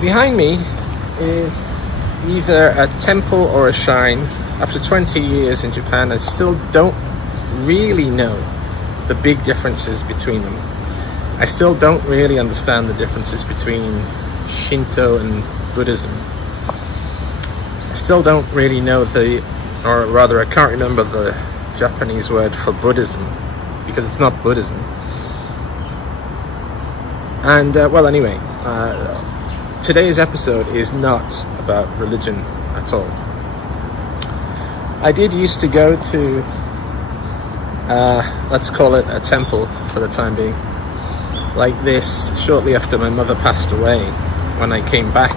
Behind me is either a temple or a shrine. After 20 years in Japan, I still don't really know the big differences between them. I still don't really understand the differences between Shinto and Buddhism. I still don't really know or rather I can't remember the Japanese word for Buddhism, because it's not Buddhism. And well, anyway, today's episode is not about religion at all. I did used to go to, let's call it a temple for the time being, like this shortly after my mother passed away, when I came back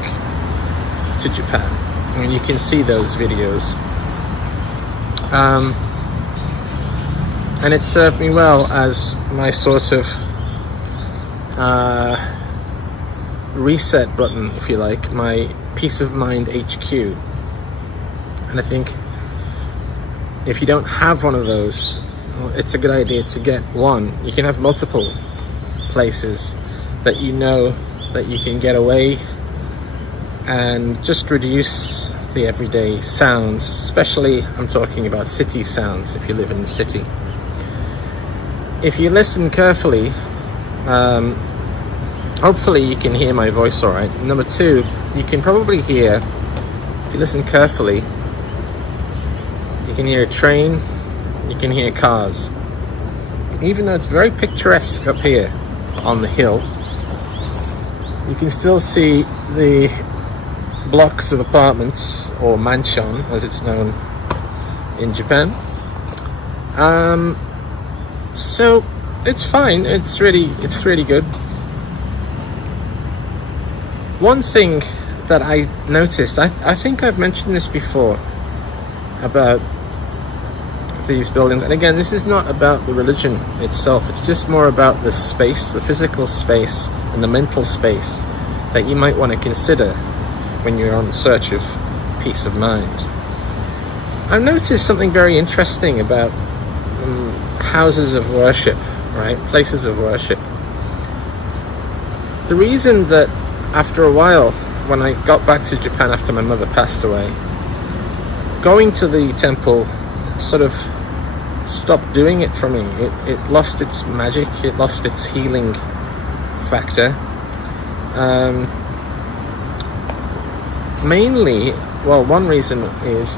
to Japan. I mean, you can see those videos. And it served me well as my sort of reset button, if you like, my peace of mind HQ. And I think if you don't have one of those, well, it's a good idea to get one. You can have multiple places that you know that you can get away and just reduce the everyday sounds, especially I'm talking about city sounds if you live in the city. If you listen carefully, hopefully you can hear my voice all right. Number two, you can probably hear, if you listen carefully, you can hear a train, you can hear cars. Even though it's very picturesque up here on the hill, you can still see the blocks of apartments, or mansion as it's known in Japan. So it's fine, it's really good. One thing that I noticed, I think I've mentioned this before about these buildings, and again, this is not about the religion itself, it's just more about the space, the physical space and the mental space that you might want to consider when you're on search of peace of mind. I've noticed something very interesting about houses of worship, right? Places of worship. The reason that after a while, when I got back to Japan after my mother passed away, going to the temple sort of stopped doing it for me. It lost its magic, it lost its healing factor. Mainly, well, one reason is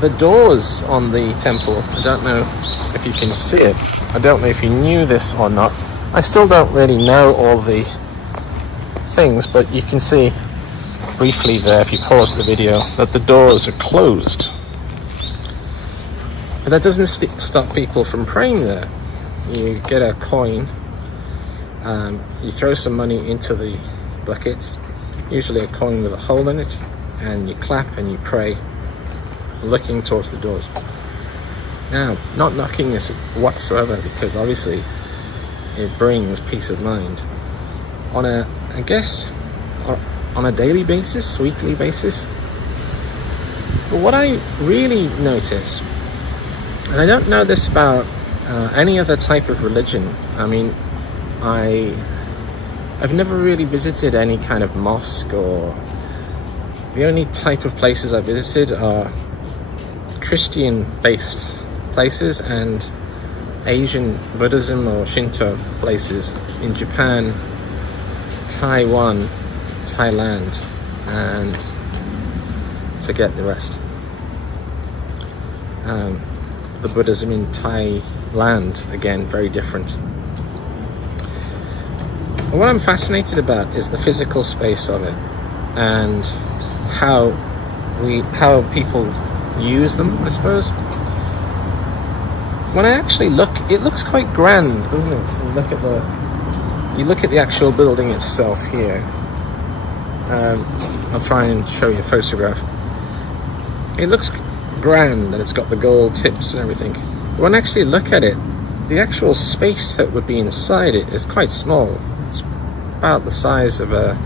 the doors on the temple. I don't know if you can see it. I don't know if you knew this or not. I still don't really know all the things, but you can see briefly there, if you pause the video, that the doors are closed. But that doesn't stop people from praying there. You get a coin, you throw some money into the bucket, usually a coin with a hole in it, and you clap and you pray, looking towards the doors. Now, not knocking this whatsoever, because obviously it brings peace of mind on a daily basis, weekly basis. But what I really notice, and I don't know this about any other type of religion, I mean, I've never really visited any kind of mosque, or the only type of places I visited are Christian-based places and Asian Buddhism or Shinto places in Japan, Taiwan, Thailand, and forget the rest. The Buddhism in Thailand, again, very different. But what I'm fascinated about is the physical space of it and how people use them, I suppose. When I actually look, it looks quite grand, doesn't it? You look at the actual building itself here. I'll try and show you a photograph. It looks grand and it's got the gold tips and everything. But when I actually look at it, the actual space that would be inside it is quite small. It's about the size of a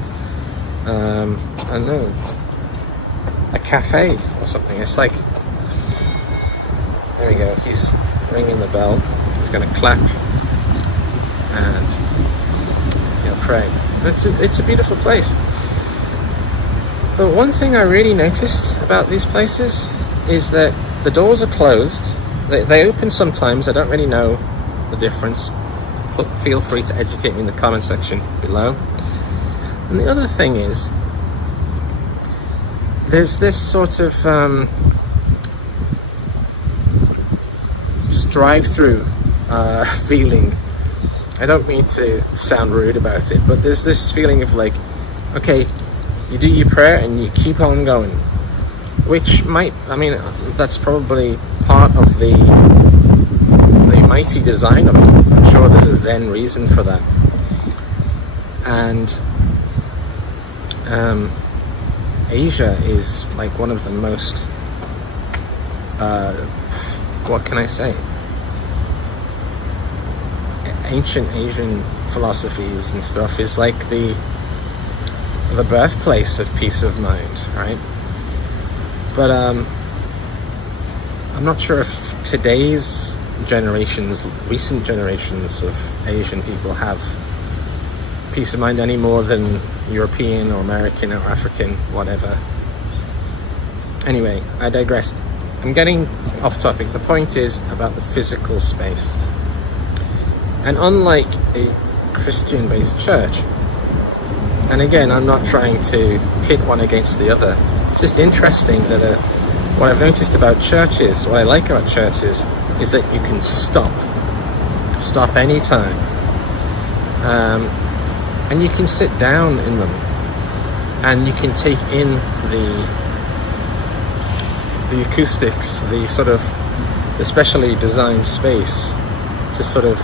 cafe or something. It's like, there we go, he's ringing the bell. He's going to clap and he'll pray. It's a beautiful place. But one thing I really noticed about these places is that the doors are closed. They open sometimes. I don't really know the difference. Feel free to educate me in the comment section below. And the other thing is, there's this sort of just drive-through feeling. I don't mean to sound rude about it, but there's this feeling of like, okay, you do your prayer and you keep on going, which might, I mean, that's probably part of the mighty design of it. I'm sure there's a Zen reason for that. And Asia is like one of the most, what can I say? Ancient Asian philosophies and stuff is like the birthplace of peace of mind, right? But I'm not sure if today's generations, recent generations of Asian people have peace of mind any more than European or American or African, whatever. Anyway, I digress. I'm getting off topic. The point is about the physical space. And unlike a Christian-based church, and again, I'm not trying to pit one against the other. It's just interesting that what I've noticed about churches, what I like about churches, is that you can stop anytime. And you can sit down in them, and you can take in the acoustics, the sort of the specially designed space to sort of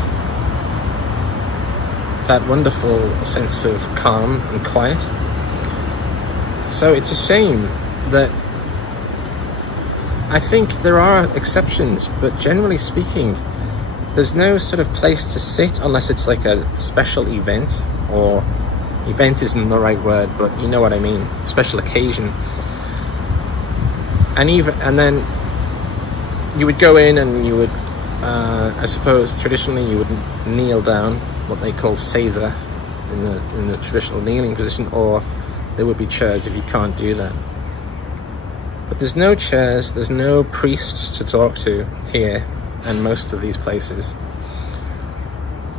that wonderful sense of calm and quiet. So it's a shame that I think there are exceptions, but generally speaking, there's no sort of place to sit unless it's like a special event, or event isn't the right word, but you know what I mean, special occasion. And then you would go in and you would, I suppose traditionally you would kneel down, what they call seiza, in the traditional kneeling position, or there would be chairs if you can't do that. But there's no chairs, there's no priests to talk to here and most of these places.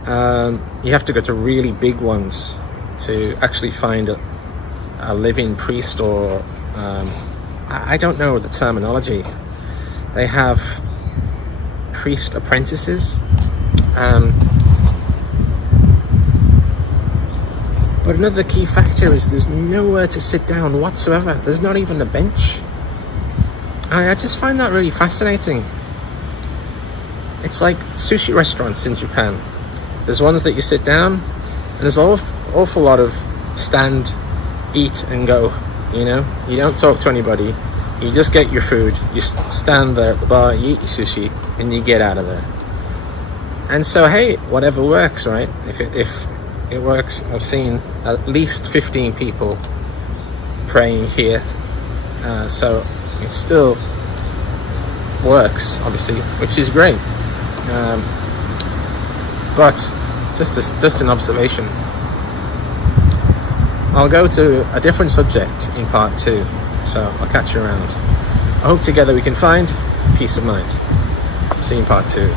You have to go to really big ones to actually find a living priest, or I don't know the terminology. They have priest apprentices. But another key factor is there's nowhere to sit down whatsoever. There's not even a bench. I just find that really fascinating. It's like sushi restaurants in Japan. There's ones that you sit down, and there's an awful lot of stand, eat and go. You know, you don't talk to anybody. You just get your food. You stand there at the bar, you eat your sushi, and you get out of there. And so, hey, whatever works, right? If it works, I've seen at least 15 people praying here. So it still works, obviously, which is great. But just an observation. I'll go to a different subject in part 2, so I'll catch you around. I hope together we can find peace of mind. See you in part 2.